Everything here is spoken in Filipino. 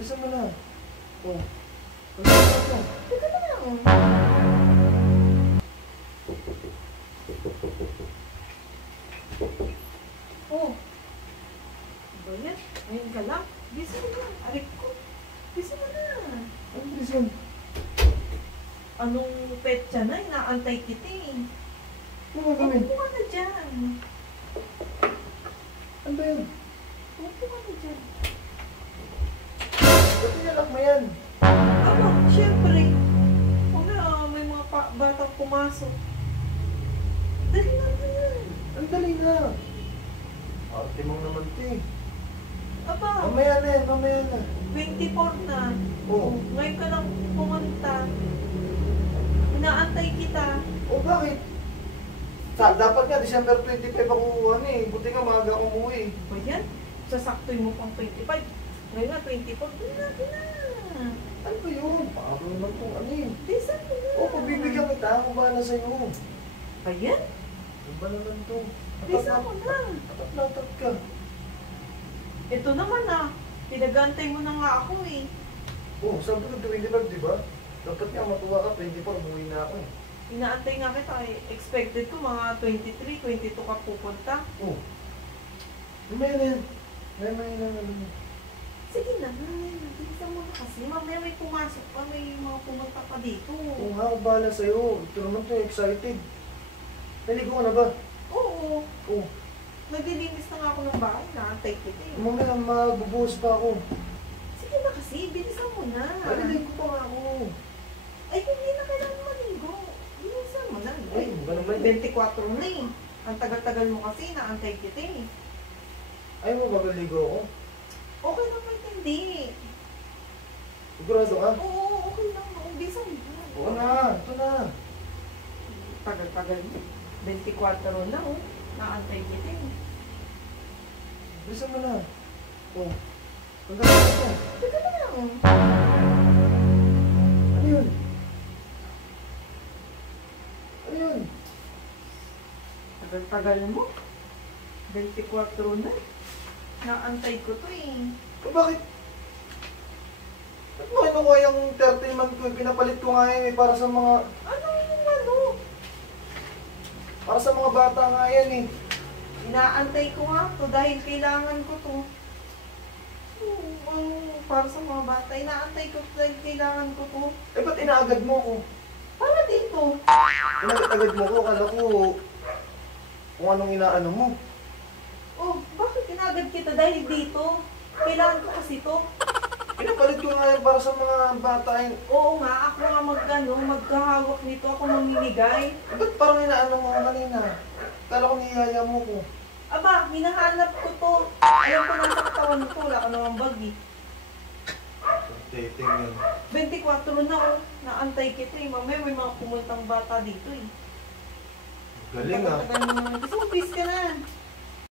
Bisa mo na. Oh. Ano ito? Teka na lang. Oh. Ba yan? Ngayon ka lang. Bisa mo na. Arik ko. Bisa mo na. Ano bisan? Anong petsa na? Inaantay kita eh. Ano gagawin? Upo ka na dyan. Ano ba yan? Upo ka na dyan. Ba't nilak mo yan? Aba, syempre. Wala, may mga batang pumasok. Dali na yan. Ang dali na. Arte mo naman ito eh. Aba, Mamaya na yan, mamaya na. 24 na. Oo. Ngayon ka lang pumunta. Inaantay kita. O bakit? Dapat nga, December 25 ako ano eh. Buti nga maaga akong umuwi. Ba yan? Sasaktoy mo pang 25. Ngayon na 24. Dali na. Ano ba yun? Paano naman itong ano eh. Bisa mo na. O, pagbibigyan kita, ako bahala sa'yo. Ba yan? Ano ba naman ito? Bisa mo na. Tatat ka. Ito naman ah. Pinagantay mo na nga ako eh. Oh, sabi ko 25, di ba? Dapat nga matuwa ka, 24, umuwi na ako eh. Inaantay nga kita eh. Expected ko mga 23, 22 ka pupunta. Oh. Mamaya na yan. Mamaya na naman. Sige na, bilisan mo na kasi. Mamaya may pumasok pa, may mga pumunta pa dito. Oo nga, ako bahala sa'yo. Ito naman ito, excited. Naligo ka na ba? Oo, Oo. naglilinis na nga ako ng bahay. Naantay kita eh. Mamaya, magbubuhos pa ako. Sige na kasi, bilisan mo na. Maliligo pa nga ako. Ay, hindi na kailangan maligo. Bilisan mo na. Ay, ba naman? 24 na eh. Ang tagal-tagal mo kasi, naantay kita eh. Ay mo ba maligo ako? Okay lang kahit hindi. Sigurado ka? Oo, okay lang. Bilisan mo na. Oo na, ito na. Tagal-tagal mo. 24 na oh. Naantay kita eh. Bisa mo na. Oh. Pagkakita ito. Teka na lang. Ano yun? Ano yun? Tagal-tagal mo. 24 na. Naantay ko to eh. Bakit? Ba't mo kinukuha yung 13 month ko? Pinapalit ko nga yun eh, para sa mga... Ano yung ano? Para sa mga bata nga yan eh. Inaantay ko nga to dahil kailangan ko to. Para sa mga bata. Inaantay ko to dahil kailangan ko to. Eh ba't inaagad mo ko? Para dito. Inaagad mo ko, kala ko kung anong inaano mo. Oh, bakit inagad kita dahil dito? Kailangan ko kasi to. Pinapalit ko nga yan para sa mga bata yun. Oo nga, ako nga magkahawak nito. Ako mamimigay. Eh, ba't parang inaano mo kanina? Kala ko niyaya mo ko. Aba, hinahanap ko to. Alam ko nasa katawan ko. Wala ka namang bag eh. Dating yun. 24 na oh. Naantay kita eh. Mamaya may mga pumuntang bata dito eh. Galing ah. Tagal-tagal mo naman. Gusto mo, please ka na.